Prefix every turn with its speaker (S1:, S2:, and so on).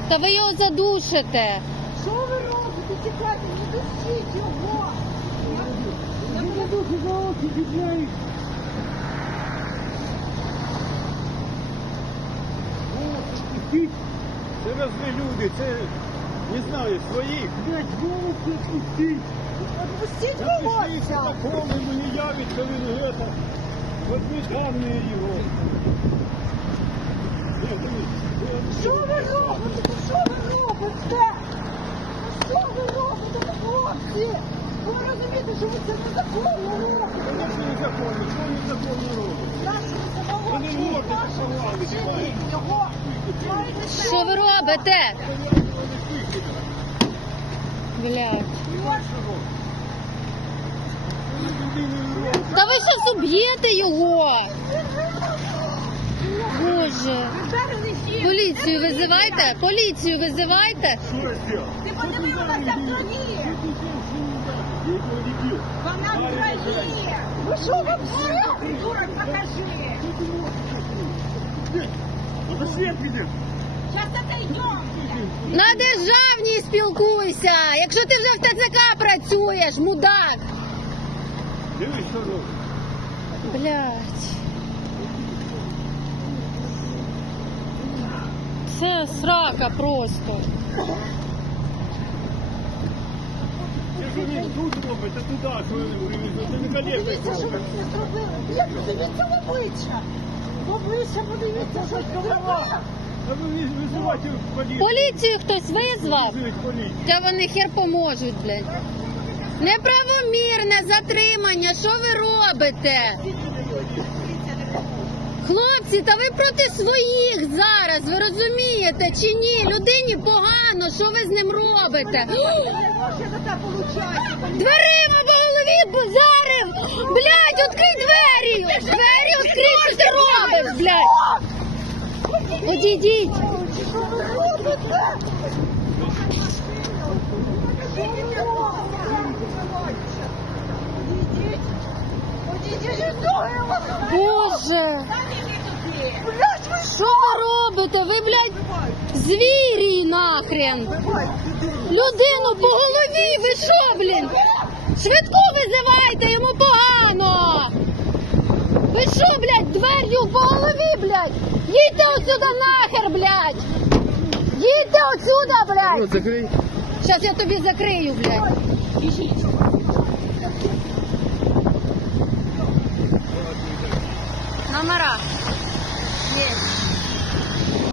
S1: Та ви його задушите.
S2: Що ви робите? Чекайте, не душіть його!
S3: Не задуши за очі, бідняй! Це разні люди, це, не знаю, своїх. Блять, голубці відпустіть!
S2: Відпустіть
S3: Напишіть
S2: волосся!
S3: такому, йому не явить, що він это. Возьміть гарне його.
S2: Що ви робите? Що ви робите? Що ви робите, хлопці? Ви розумієте, що ви це незаконно робите?
S3: Конечно, незаконно. Що незаконно робить?
S2: Наші
S3: Вони
S2: заводці,
S3: морди
S2: ваші
S3: поховали,
S2: вчені, його маєте
S1: Що ви робите? Блядь. Та ви щас уб'єте його. Боже. Поліцію визивайте? Поліцію визивайте?
S2: Ти подивилася в крові! Вона в крові! Ви що вообще? Придурок, покажи! Сейчас отойдем!
S1: На державній спілкуйся. Якщо ти вже в ТЦК працюєш, мудак.
S3: Дивись, що робить.
S1: Блядь. Це срака просто.
S3: Якщо він тут робить, а туди, що він привезли, це не
S2: Подивіться, що ви
S3: колектор.
S2: це зробили! Як подивіться в обличчя! В обличчя подивіться, що це зробили!
S3: Та ви визивайте поліцію.
S1: Поліцію хтось визвав?
S3: Визивіть поліцію.
S1: Та вони хер поможуть, блядь. Неправомірне затримання, що ви робите? Хлопці, та ви проти своїх зараз, ви розумієте чи ні? Людині погано, що ви з ним робите?
S2: Гроші за це получаєте!
S1: Дверима по голові зараз! Блядь, відкрий двері! Двері відкрий, що ти робиш, блядь! Одійдіть!
S2: Що ви робите? Одійдіть від того, я вас
S1: Боже!
S2: Блядь, ви
S1: Що ви робите? Ви, блядь, звірі нахрен! Людину по голові, ви що, блін? Швидку визивайте, йому погано! Ви що, блядь, двер'ю по голові, блядь? Їдьте отсюда нахер, блядь! Їдьте отсюда, блядь!
S3: Закрий.
S1: Щас я тобі закрию, блядь. Номера.